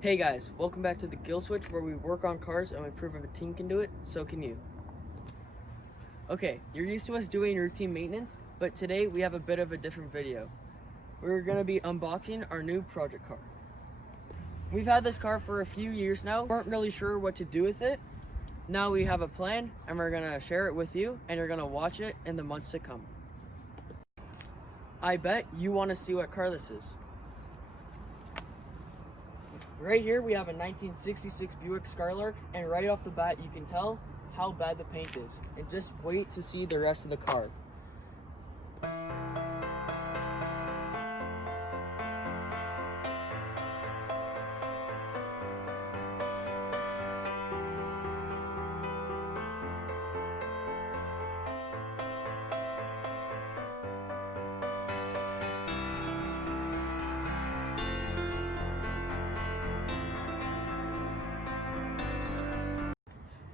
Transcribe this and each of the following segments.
Hey guys, welcome back to TheGillSwitch, where we work on cars and we prove if a team can do it, so can you. Okay, you're used to us doing routine maintenance, but today we have a bit of a different video. We're going to be unboxing our new project car. We've had this car for a few years now, weren't really sure what to do with it. Now we have a plan and we're going to share it with you and you're going to watch it in the months to come. I bet you want to see what car this is. Right here we have a 1966 Buick Skylark, and right off the bat you can tell how bad the paint is. And just wait to see the rest of the car.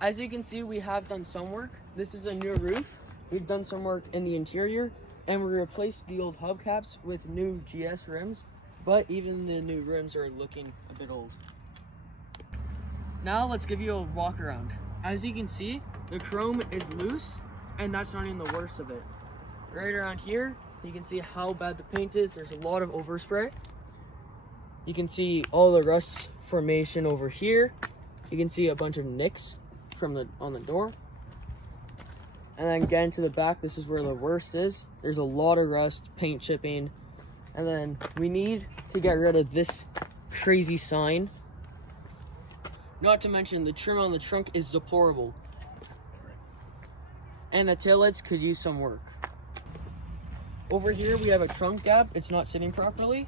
As you can see, we have done some work. This is a new roof. We've done some work in the interior, and we replaced the old hubcaps with new GS rims, but even the new rims are looking a bit old. Now let's give you a walk around. As you can see, the chrome is loose, and that's not even the worst of it. Right around here, you can see how bad the paint is. There's a lot of overspray. You can see all the rust formation over here. You can see a bunch of nicks on the door. And then getting to the back, this is where the worst is. There's a lot of rust, paint chipping, and then we need to get rid of this crazy sign. Not to mention the trim on the trunk is deplorable, and the taillights could use some work. Over here we have a trunk gap, it's not sitting properly.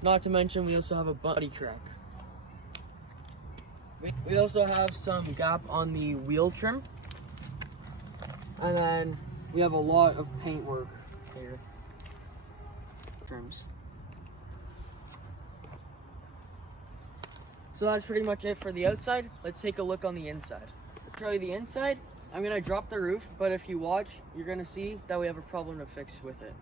Not to mention we also have a body crack. We also have some gap on the wheel trim, and then we have a lot of paint work here. Trims. So that's pretty much it for the outside. Let's take a look on the inside. To show you the inside, I'm gonna drop the roof, but if you watch, you're gonna see that we have a problem to fix with it.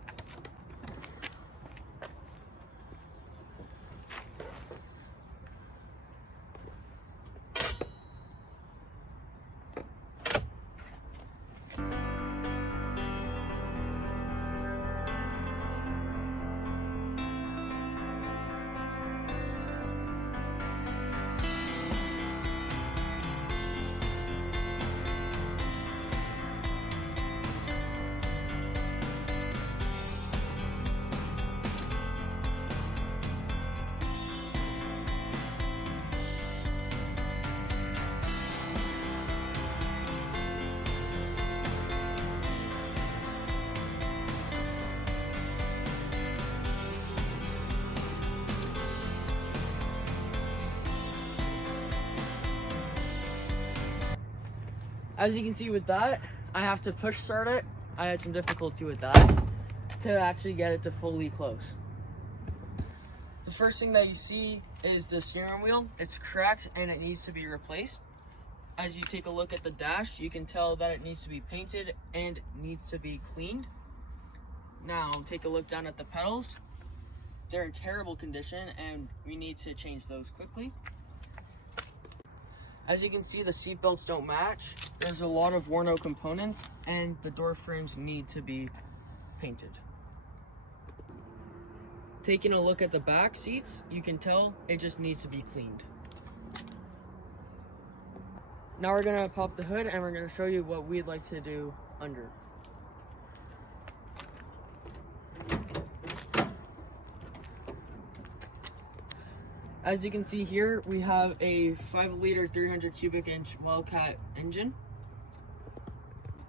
As you can see with that, I have to push start it. I had some difficulty with that to actually get it to fully close. The first thing that you see is the steering wheel. It's cracked and it needs to be replaced. As you take a look at the dash, you can tell that it needs to be painted and needs to be cleaned. Now take a look down at the pedals. They're in terrible condition and we need to change those quickly. As you can see, the seat belts don't match. There's a lot of worn out components and the door frames need to be painted. Taking a look at the back seats, you can tell it just needs to be cleaned. Now we're gonna pop the hood and we're gonna show you what we'd like to do under. As you can see here, we have a 5-liter 300 cubic inch Wildcat engine.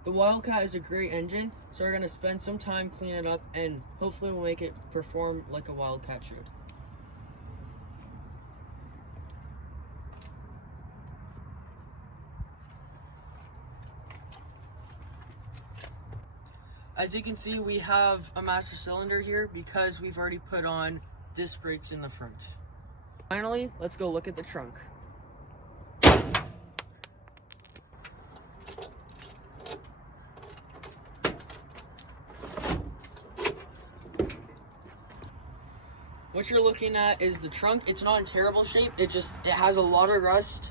The Wildcat is a great engine, so we're gonna spend some time cleaning it up and hopefully we'll make it perform like a Wildcat should. As you can see, we have a master cylinder here because we've already put on disc brakes in the front. Finally, let's go look at the trunk. what you're looking at is the trunk. It's not in terrible shape. It has a lot of rust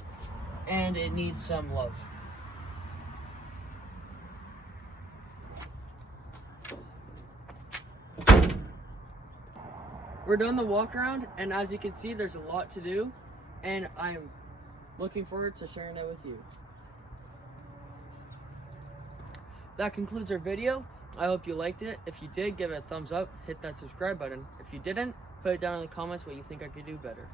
and it needs some love. We're done the walk around, and as you can see, there's a lot to do, and I'm looking forward to sharing it with you. That concludes our video. I hope you liked it. If you did, give it a thumbs up, hit that subscribe button. If you didn't, put it down in the comments what you think I could do better.